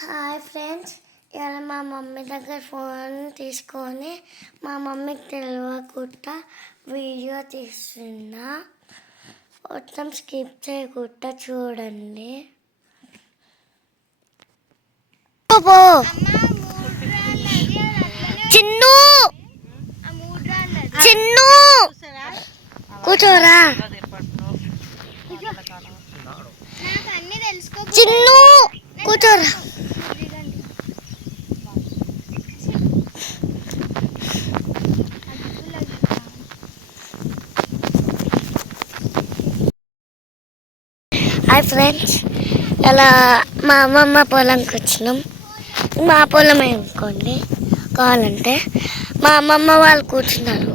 Hi friends, ఇలా మా mummy దగ్గర ఫోన్ తీసుకొని మా మమ్మీకి తెలియకుండా వీడియో తీస్తున్నా. మొత్తం స్కిప్ చేయకుండా చూడండి. చిన్ను చిన్ను కూర్చోరా. చిన్ను కూర్చోరా. హాయ్ ఫ్రెండ్స్, ఇలా మా అమ్మమ్మ పొలంకి వచ్చినాం. మా పొలం అనుకోండి, కావాలంటే మా అమ్మమ్మ వాళ్ళు కూర్చున్నారు.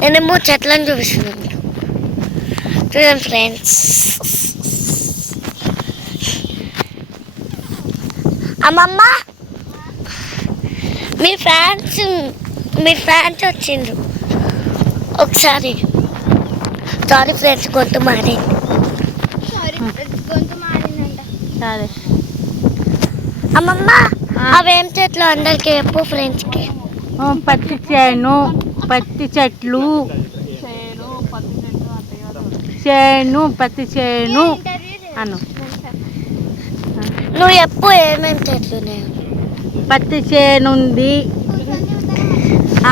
నేనేమో చెట్లను చూపిస్తున్నాను. చూడండి ఫ్రెండ్స్, అమ్మమ్మ మీ ఫ్యాన్స్ వచ్చిండ్రు. ఒకసారి సారీ ఫ్రెండ్స్, గొంతు మారింది. అమ్మమ్మ అవేం చెట్లు అందరికి చెప్పు ఫ్రెండ్స్కి. పత్తి చేను, పత్తి చెట్లు, పత్తి చేను అను. నువ్వు చెప్పు ఏమేమి చెట్లు ఉన్నాయో. పత్తి చేను ఉంది,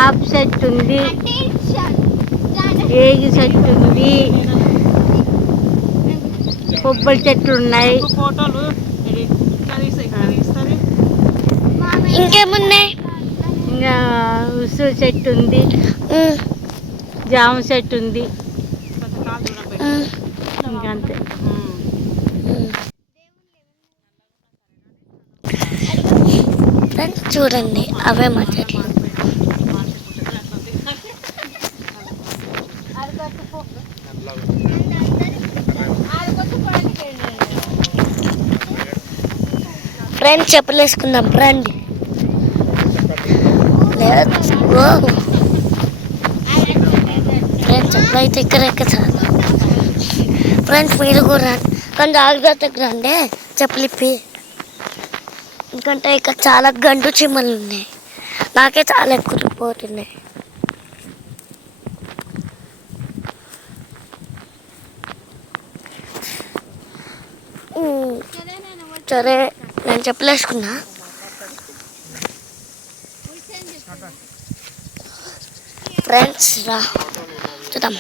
ఆప్ చెట్టు ఉంది, ఏగి చెట్టు ఉంది, కొబ్బరి చెట్లు ఉన్నాయి. ఇంకేమున్నాయి? ఇంకా ఉసిరి చెట్టు ఉంది, జామ చెట్టు ఉంది, ఇంకంతే. చూడండి, అవే మా చెట్లు. ఫ్రెండ్స్ చెప్పులు వేసుకుందాం రండి. ఫ్రెండ్స్ చెప్పులు అయితే ఇక్కడ చాలు. ఫ్రెండ్స్ మీరు కూడా కానీ జాగ్రత్తగా రండి, చెప్పులు ఇప్పి. ఎందుకంటే ఇక్కడ చాలా గండు చిమ్మలు ఉన్నాయి. నాకే చాలా ఎక్కువ పోతున్నాయి. సరే, నేను చెప్పలేసుకున్నా. ఫ్రెండ్స్ రా చూద్దాం.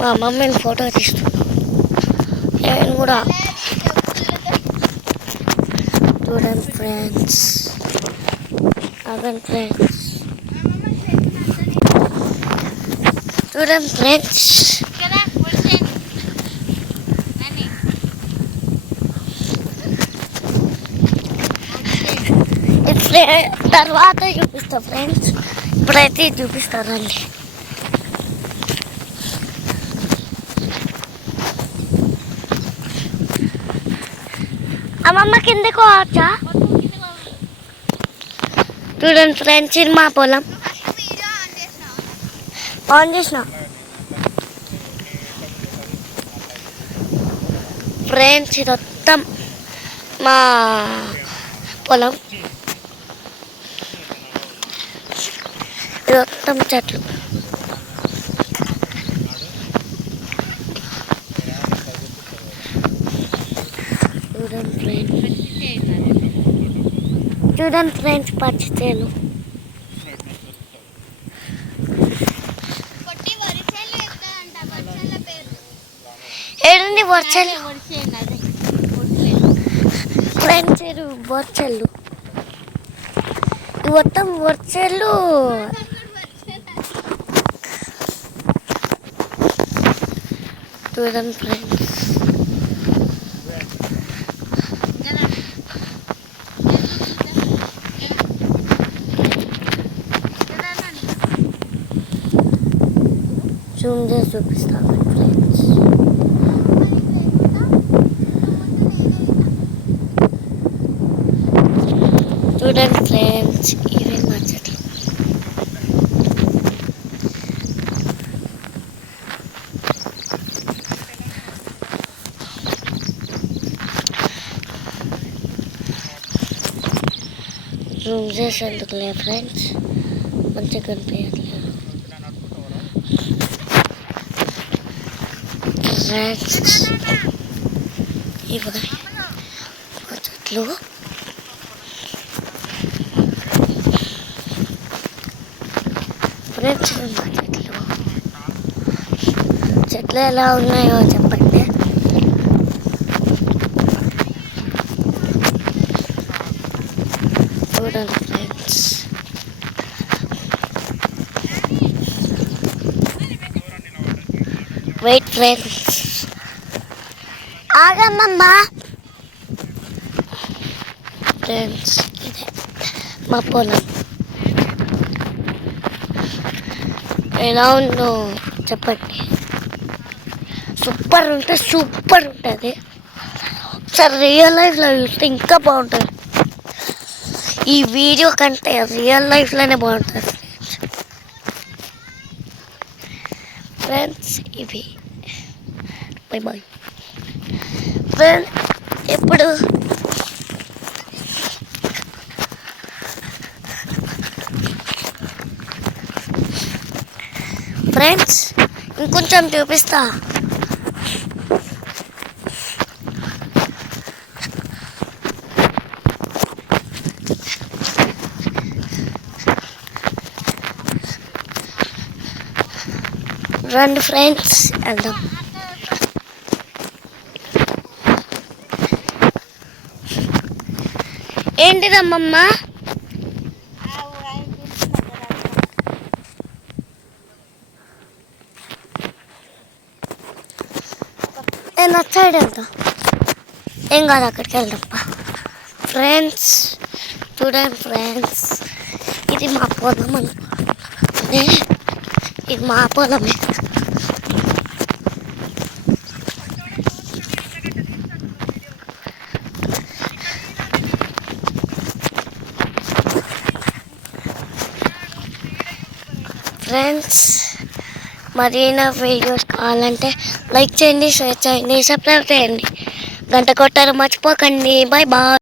మా మమ్మీని ఫోటో తీస్తున్నా. నేను కూడా చూడండి ఫ్రెండ్స్. చూడండి ఫ్రెండ్స్, తర్వాత చూపిస్తా ఫ్రెండ్స్. ఇప్పుడైతే చూపిస్తారండి. అమ్మమ్మ కిందకు వచ్చా. చూడండి ఫ్రెండ్స్, ఇది మా పొలం. ఆన్ చేసిన ఫ్రెండ్స్, ఇది మొత్తం మా పొలం. ఇది మొత్తం చెట్లు. చూడండి ఫ్రెండ్స్, పచ్చి చేను. ఏడుంది వర్చలు ఫ్రెండ్స్, వర్చలు మొత్తం వర్చలు. చూడండి ఫ్రెండ్స్, జూమ్ చేసి చూపిస్తాను ఫ్రెండ్స్. చూడండి ఫ్రెండ్స్, ఇవే మా చెట్లు. జూమ్ చేసేందుకులే ఫ్రెండ్స్, మంచిగా కనిపించట్లేదు ఫ్రెండ్స్. ఇవి చెట్లు ఫ్రెండ్స్, చెట్లు ఎలా ఉన్నాయో చెప్పండి. చూడండి ఫ్రెండ్స్, వెయిట్ ఫ్రెండ్స్, ఆగమ్మమ్మా. ఫ్రెండ్స్, ఇదే మా పొలం. ఎలా ఉందో చెప్పండి. సూపర్ ఉంటుంది. సార్ రియల్ లైఫ్లో చూస్తే ఇంకా బాగుంటుంది. ఈ వీడియో కంటే రియల్ లైఫ్లోనే బాగుంటుంది ఫ్రెండ్స్. ఇవి బై బాయ్ ఫ్రెండ్స్. ఇప్పుడు ఫ్రెండ్స్ ఇంకొంచెం చూపిస్తా. రండి ఫ్రెండ్స్, వెళ్దాం. ఏంటిదమ్మమ్మ? నేను సైడ్ వెళ్తాం, ఏం కాదు, అక్కడికి వెళ్దాం ఫ్రెండ్స్. చూడండి ఫ్రెండ్స్, ఇది మా పొలం అనుకోండి, ఇది మా పొలమే. ఫ్రెండ్స్, మరిన్ని వీడియోస్ కావాలంటే లైక్ చేయండి, షేర్ చేయండి, సబ్స్క్రైబ్ చేయండి, గంట కొట్టారు మర్చిపోకండి. Bye bye.